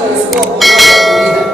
علم اس کو ہونا ضروری ہے۔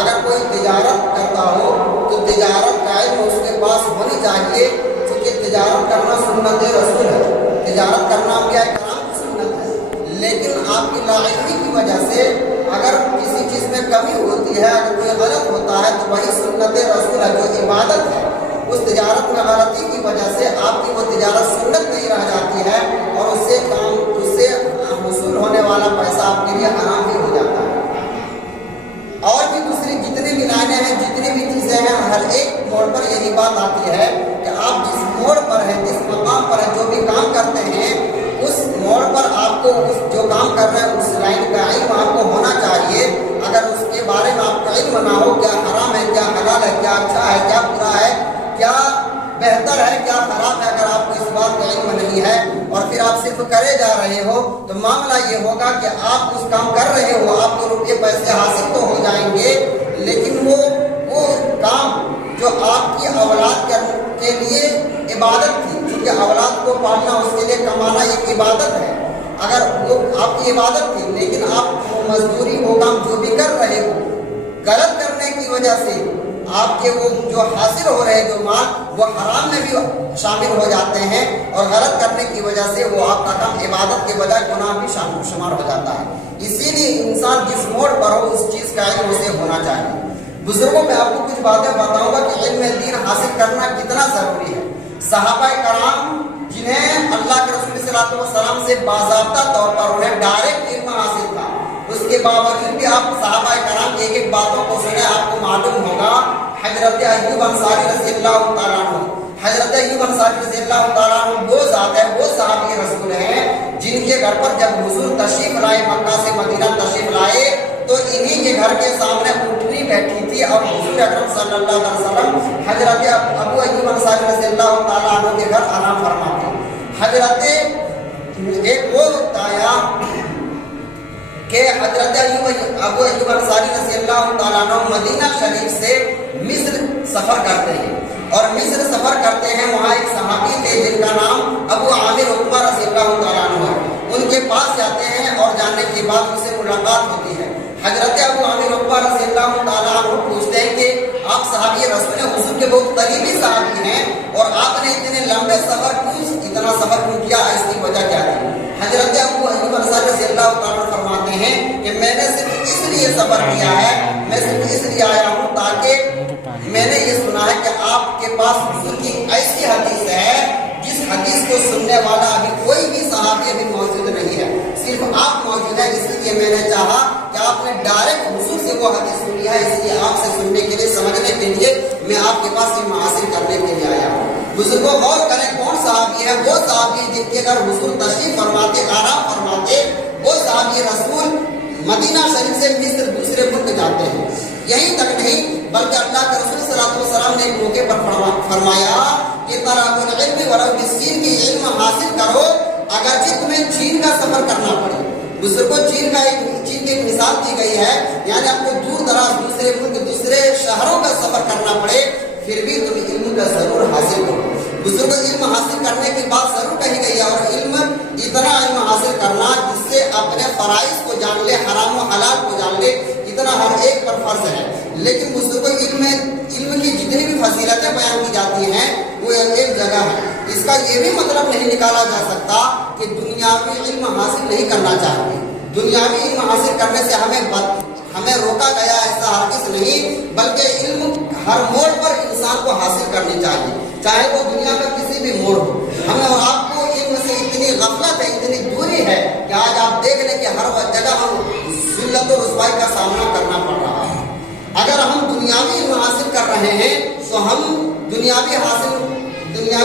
اگر کوئی تجارت کرتا ہو تو تجارت کا علم اس کے پاس ہونی چاہیے، کیونکہ تجارت کرنا سنت رسول ہے، تجارت کرنا انبیاء کرام کی سنت ہے۔ لیکن آپ کی لاعلمی کی وجہ سے اگر کسی چیز میں کمی ہوتی ہے، اگر کوئی غلط ہوتا ہے تو وہی سنت رسول ہے جو عبادت ہے، اس تجارت میں غلطی کی وجہ سے آپ کی وہ تجارت سنت نہیں رہ جاتی ہے اور اس سے حصول ہونے والا پیسہ آپ کے لیے حرام بھی ہو جاتا ہے۔ اور بھی دوسری جتنی بھی لائنیں ہیں، جتنی بھی چیزیں ہیں، ہر ایک موڑ پر یہی بات آتی ہے کہ آپ جس موڑ پر ہیں، جس مقام پر ہیں، جو بھی کام کرتے ہیں، اس موڑ پر آپ کو جو کام کر رہے ہیں اس لائن کا علم آپ کو ہونا چاہیے۔ اگر اس کے بارے میں آپ کو علم نہ ہو، کیا حرام ہے، کیا حلال ہے، کیا اچھا ہے، کیا برا ہے، کیا بہتر ہے، کیا خراب ہے، اگر آپ کو اس بات کا علم نہیں ہے اور پھر آپ صرف کرے جا رہے ہو تو معاملہ یہ ہوگا کہ آپ اس کام کر رہے ہو، آپ کو روپے پیسے حاصل تو ہو جائیں گے، لیکن وہ کام جو آپ کی اولاد کے لیے عبادت تھی، کیونکہ اولاد کو پالنا، اس کے لیے کمانا ایک عبادت ہے، اگر وہ آپ کی عبادت تھی لیکن آپ وہ مزدوری وہ کام جو بھی کر رہے ہو غلط کرنے کی وجہ سے آپ کے وہ جو حاصل ہو رہے جو مال وہ حرام میں بھی شامل ہو جاتے ہیں، اور غلط کرنے کی وجہ سے وہ آپ کا کام عبادت کے بجائے گناہ بھی شمار ہو جاتا ہے۔ اسی لیے انسان جس موڑ پر ہو اس چیز کا علم اسے ہونا چاہیے۔ بزرگوں میں آپ کو کچھ باتیں بتاؤں گا کہ علم دین حاصل کرنا کتنا ضروری ہے۔ صحابہ کرام جنہیں اللہ کے رسول صلی اللہ علیہ وسلم سے باضابطہ طور پر انہیں ڈائریکٹ علم حاصل تھا، اس کے باوجود بھی آپ صحابہ کرام کی ایک ایک باتوں کو سنیں، آپ کو معلوم ہوگا حضرت ایوب انصاری رضی اللہ تعالیٰ عنہ، حضرت ایوب انصاری رضی اللہ تعالیٰ عنہ وہ ذات ہے، وہ صحابی رسول ہیں جن کے گھر پر جب حضور تشریف لائے، مکہ سے مدینہ تشریف لائے، تو انہی کے گھر کے سامنے اونٹنی بیٹھی تھی اور حضور اکرم صلی اللہ علیہ وسلم حضرت ابو ایوب انصاری رضی اللہ تعالیٰ عنہ کے گھر آنا فرماتے۔ حضرت ایک وہ آیا کہ حضرت ابو ایوب انصاری رضی اللہ تعالیٰ عنہ مدینہ شریف سے مصر سفر کرتے ہیں، اور مصر سفر کرتے ہیں، وہاں ایک صحابی تھے جن کا نام ابو عامر عقبہ رضی اللہ تعالیٰ عنہ ہے، ان کے پاس جاتے ہیں اور جانے کے بعد ان سے ملاقات ہوتی ہے۔ حضرت ابو عامر عقبہ رضی اللہ تعالیٰ عنہ پوچھتے ہیں کہ آپ صحابی رسول حضور کے بہت قریبی صحابی ہیں اور آپ نے اتنے لمبے سفر اتنا سفر کیوں کیا، اس کی وجہ کیا تھی؟ حضرت ابو ایوب انصاری رضی اللہ تعالیٰ فرماتے ہیں کہ میں نے صرف اس لیے سفر کیا ہے، میں صرف اس لیے آیا ہوں تاکہ میں نے یہ سنا ہے کہ آپ کے پاس حضور کی ایسی حدیث ہے جس حدیث کو سننے والا ابھی کوئی بھی صحابی ابھی موجود نہیں ہے، صرف آپ موجود ہیں، اس لیے میں نے چاہا کہ آپ نے ڈائریکٹ حضور سے وہ حدیث سنی ہے، اس لیے آپ سے سننے کے لیے، سمجھنے کے لیے میں آپ کے پاس علم حاصل کرنے کے لیے آیا ہوں۔ بزرگوں غور کریں کون صحابی ہے؟ وہ صحابی جن کے گھر حضور تشریف فرماتے، آرام فرماتے، وہ صحابی رسول مدینہ شریف سے مصر دوسرے ملک جاتے ہیں۔ یہیں تک نہیں بلکہ اللہ کے رسول صلی اللہ علیہ وسلم نے ایک موقع پر فرمایا کہ طلب العلم ولو بالسین کی علم حاصل کرو اگرچہ تمہیں چین کا سفر کرنا پڑے۔ بزرگوں چین کی ایک مثال دی گئی ہے، یعنی آپ کو دور دراز دوسرے ملک دوسرے شہروں کا سفر کرنا پڑے پھر بھی تم علم کا ضرور حاصل کرو۔ بزرگوں علم حاصل کرنے کی بات ضرور کہی گئی ہے، اور علم اتنا علم حاصل کرنا جس سے اپنے فرائض کو جان لے، حرام و حلال کو جان لے، اتنا ہر ایک پر فرض ہے۔ لیکن بزرگوں علم کی جتنی بھی فضیلتیں بیان کی جاتی ہیں وہ ایک جگہ ہے، اس کا یہ بھی مطلب نہیں نکالا جا سکتا کہ دنیاوی علم حاصل نہیں کرنا چاہتے۔ دنیاوی علم حاصل کرنے سے ہمیں روکا گیا، ایسا ہرگز نہیں، بلکہ علم ہر موڑ پر انسان کو حاصل کرنی چاہیے، چاہے وہ دنیا کا کسی بھی موڑ ہو۔ ہمیں اور آپ کو علم سے اتنی غفلت ہے، اتنی دوری ہے کہ آج آپ دیکھ لیں کہ ہر جگہ ہم ذلت و رسوائی کا سامنا کرنا پڑ رہا ہے۔ اگر ہم دنیاوی علم حاصل کر رہے ہیں تو ہم دنیاوی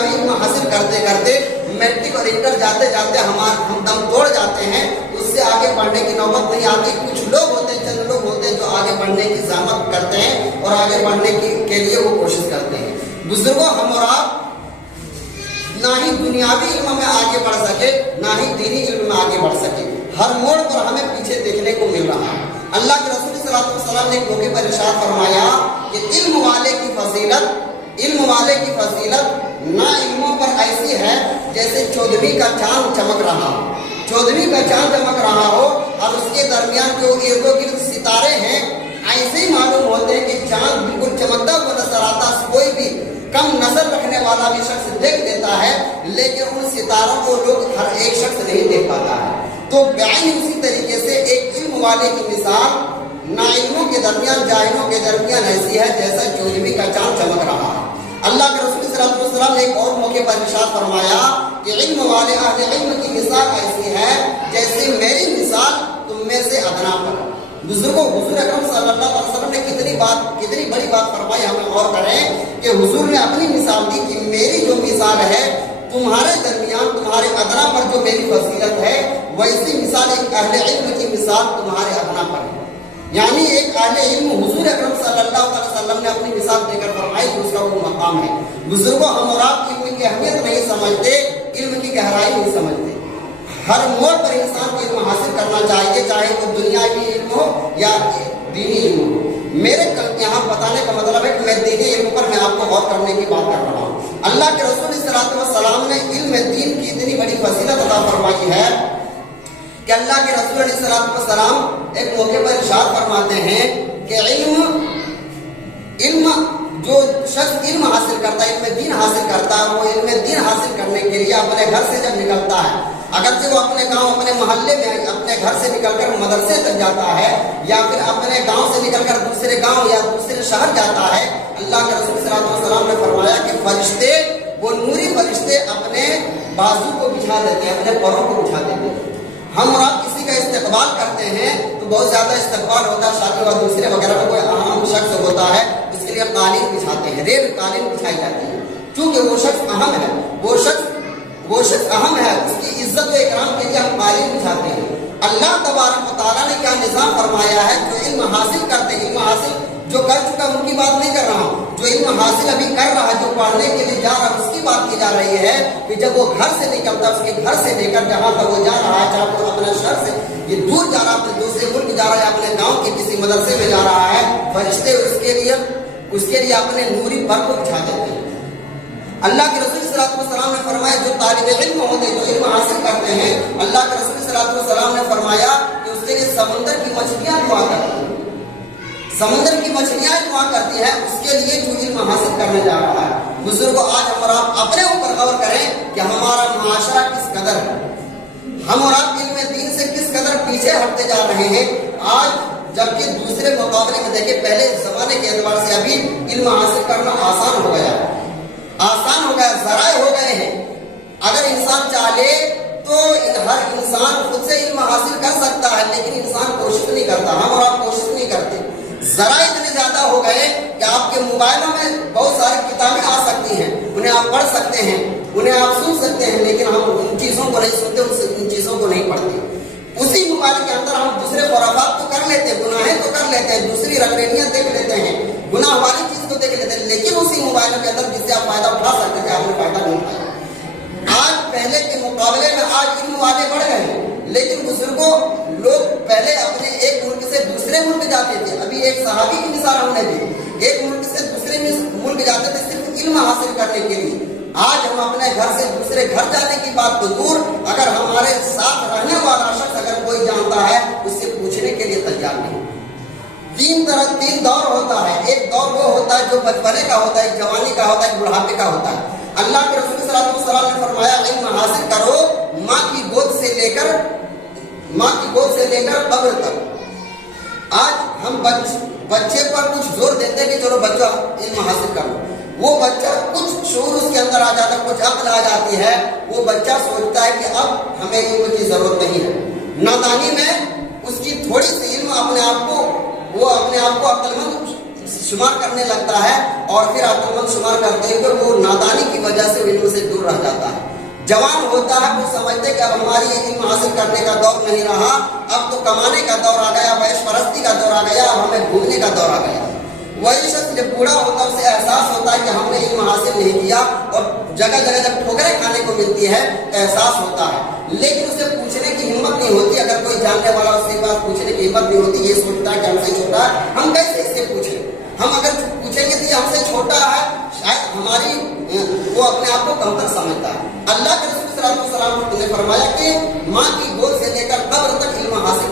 علم حاصل کرتے کرتے میٹرک اور انٹر جاتے جاتے ہم دم توڑ جاتے ہیں، اس سے آگے بڑھنے کی نوبت نہیں آتی۔ کچھ لوگ ہوتے ہیں، چند لوگ ہوتے ہیں جو آگے بڑھنے کی زحمت کرتے ہیں اور آگے بڑھنے کے لیے وہ کوشش کرتے ہیں۔ بزرگوں ہم اور آپ نہ ہی دنیاوی علم میں آگے بڑھ سکے، نہ ہی دینی علم میں آگے بڑھ سکے، ہر موڑ پر ہمیں پیچھے دیکھنے کو مل رہا ہے۔ اللہ کے رسول صلی اللہ علیہ وسلم نے ایک موقع پر ارشاد فرمایا کہ علم والے کی فضیلت نہ علموں پر ایسی ہے جیسے چودھویں کا چاند چمک رہا ہو، چودھویں کا چاند چمک رہا ہو اور اس کے درمیان جو ارد و گرد ستارے चांद बिल्कुल चमकता हुआ नजर आता, कोई भी कम नजर रखने वाला भी शख्स देख लेता है, लेकिन उन सितारों को लोग हर एक शख्स नहीं देख पाता है। तो बेआइन उसी तरीके से एक इल्म वाले की मिसाल नाइल्मों के दरमियान, जाहिलों के दरमियान ऐसी है जैसा चौदहवीं का चांद चमक रहा है। अल्लाह के रसूल सल्लल्लाहु अलैहि वसल्लम ने एक और मौके पर इरशाद फरमाया कि इल्म वाले अहले इल्म की मिसाल ऐसी है जैसे मेरी मिसाल तुम में से अदना पर। बुजुर्गों, हुजूर अकरम सल्लल्लाहु अलैहि वसल्लम ने कितनी बड़ी बात फरमाई, हमें गौर करें कि हुजूर ने अपनी मिसाल दी कि मेरी जो मिसाल है तुम्हारे दरमियान, तुम्हारे अदना पर जो मेरी फजीलत है, वैसी मिसाल एक अहले इल्म की मिसाल तुम्हारे अदना पर है। यानी एक अहले इल्म हुजूर अकरम सल्लल्लाहु अलैहि वसल्लम ने अपनी मिसाल देकर फरमाई कि उसका वो मकाम है। बुजुर्गों, हम और आप इल्म की अहमियत नहीं समझते, इल्म की गहराई नहीं समझते। हर मोड़ पर इंसान को इल्म हासिल करना चाहिए, चाहे वो दुनियावी इल्म हो या दीनी इल्म हो। मेरे यहाँ बताने का मतलब है कि मैं दीनी इल्म पर मैं आपको गौर करने की बात कर रहा हूँ। अल्लाह के रसूल सल्लल्लाहु अलैहि वसल्लम ने इल्म दीन की इतनी बड़ी फजीलत अता फरमाई है कि अल्लाह के रसूल सल्लल्लाहु अलैहि वसल्लम एक मौके पर इरशाद फरमाते हैं कि इल्म जो शख्स इल्म हासिल करता है, इल्म दीन हासिल करता है, वो इल्म दीन हासिल करने के लिए अपने घर से जब निकलता है, अगरचे वो अपने गांव, अपने मोहल्ले में, अपने घर से निकलकर मदरसे तक जाता है या फिर अपने गांव से निकलकर दूसरे गांव या दूसरे शहर जाता है, अल्लाह के रसूल सल्लल्लाहु अलैहि वसल्लम ने फरमाया कि फरिश्ते, वो नूरी फरिश्ते अपने बाजू को बिछा देते हैं, अपने पैरों को बिछा देते हैं। हम और आप किसी का इस्तकबाल करते हैं तो बहुत ज्यादा इस्तकबाल होता है, शादी और दूसरे वगैरह में कोई अहम शख्स होता है, उसके लिए कालीन बिछाते हैं, रेल कालीन बिछाई जाती है, क्योंकि वो शख्स अहम है, वो शख्स अहम है, उसकी इज्जत व इकराम के लिए हम कालीन बिछाते हैं। अल्लाह तबारक व तआला ने क्या निजाम फरमाया है, जो इल्म हासिल करते हैं, इल्म हासिल जो कर चुका उनकी बात नहीं कर रहा हूँ, जो इल्म हासिल अभी कर रहा है, जो पढ़ने के लिए जा रहा है, उसकी बात की जा रही है कि जब वो घर से निकलता है, उसके घर से लेकर जहाँ तक वो जा रहा है, चाहे वो अपने शहर से ये दूर जा रहा है, अपने दूसरे मुल्क जा रहा है, अपने गाँव के किसी मदरसे में जा रहा है, फरिश्ते उसके लिए अपने नूरी पर को बिछा देते हैं। अल्लाह के रसूल सल्लल्लाहु अलैहि वसल्लम ने फरमाया जो तालिब इल्म होते हैं, जो इल्म हासिल करते हैं, अल्लाह के रसूल सल्लल्लाहु अलैहि वसल्लम ने फरमाया कि उसके लिए समुद्र की मछलियां दुआ करती हैं, समुद्र की मछलियां दुआ करती है उसके लिए जो इल्म हासिल करने जा रहा है। बुजुर्गों, आज हम और आप अपने ऊपर गौर करें कि हमारा मुआशरा किस कदर है, हम और आप इल्म दीन से किस कदर पीछे हटते जा रहे हैं। आज जबकि दूसरे मुकाबले में देखिए, पहले जमाने के एतबार से अभी इल्म हासिल करना आसान हो गया, जराए हो गए हैं। अगर इंसान चाहे तो हर इंसान खुद से इल्म हासिल कर सकता है, लेकिन इंसान कोशिश नहीं करता, हम और आप कोशिश नहीं करते। जरा इतने ज्यादा हो गए कि आपके मोबाइलों में बहुत सारी किताबें आ सकती हैं, उन्हें आप पढ़ सकते हैं, उन्हें आप सुन सकते हैं, लेकिन हम उन चीजों को नहीं सुनते, उन चीजों को नहीं पढ़ते। उसी मोबाइल के अंदर हम दूसरे खुराफात तो कर लेते हैं, गुनाहें तो कर लेते हैं, दूसरी रंगरेलियां देख लेते हैं, गुनाह वाली चीज को देख लेते हैं, लेकिन उसी मोबाइल के अंदर जिससे आप फायदा उठा सकते थे, आपने फायदा नहीं उठाया। आज पहले के मुकाबले में आज इल्म वाले बढ़ गए हैं, लेकिन बुजुर्गों, लोग पहले अपने एक मुल्क से दूसरे मुल्क जाते थे। अभी एक सहाबी की मिसाल हमने दी, एक मुल्क से दूसरे मुल्क जाते थे सिर्फ इल्म हासिल करने के लिए। आज हम अपने घर से दूसरे घर जाने की बात तो दूर, अगर हमारे साथ रहने वाला शख्स अगर कोई जानता है, उससे पूछने के लिए तैयार नहीं। तीन दौर होता है, एक दौर वो होता है जो बचपने का होता है, एक जवानी का होता है, एक बुढ़ापे का होता है। अल्लाह के रसूल सल्लल्लाहु अलैहि वसल्लम ने फरमाया इल्म हासिल करो माँ की गोद से लेकर कब्र तक। आज हम बच्चे पर कुछ जोर देते हैं कि चलो बच्चा इल्म हासिल करो, वो बच्चा कुछ शऊर उसके अंदर आ जाता है, कुछ अक्ल आ जाती है, वो बच्चा सोचता है कि अब हमें इल्म की जरूरत नहीं है। नादानी में उसकी थोड़ी सी इल्म अपने आप को अक्लमंद शुमार करने लगता है, और फिर अक्लमंद शुमार करते हुए वो नादानी की वजह से इल्म से दूर रह जाता है। जवान होता है, वो समझते कि अब हमारी ये इल्म हासिल करने का दौर नहीं रहा, अब तो कमाने का दौर आ गया, वैश परस्ती का दौर आ गया, अब हमें घूमने का दौर आ गया। वही शख्स जब बूढ़ा होता है, उसे एहसास होता है कि हमने इल्म हासिल नहीं किया, और जगह जगह जब ठोकरें खाने को मिलती है एहसास होता है, लेकिन उसे पूछने की हिम्मत नहीं होती। अगर कोई जानने वाला उसके पास पूछने की हिम्मत नहीं होती, ये सोचता है कि हमसे छोटा है, हम कैसे इससे पूछें। हम अगर पूछेंगे तो हमसे छोटा है, शायद वो अपने आप को कमतर समझता है। अल्लाह के रसूल सल्लल्लाहु अलैहि वसल्लम ने फरमाया कि माँ की गोद से लेकर कब्र तक इल्म हासिल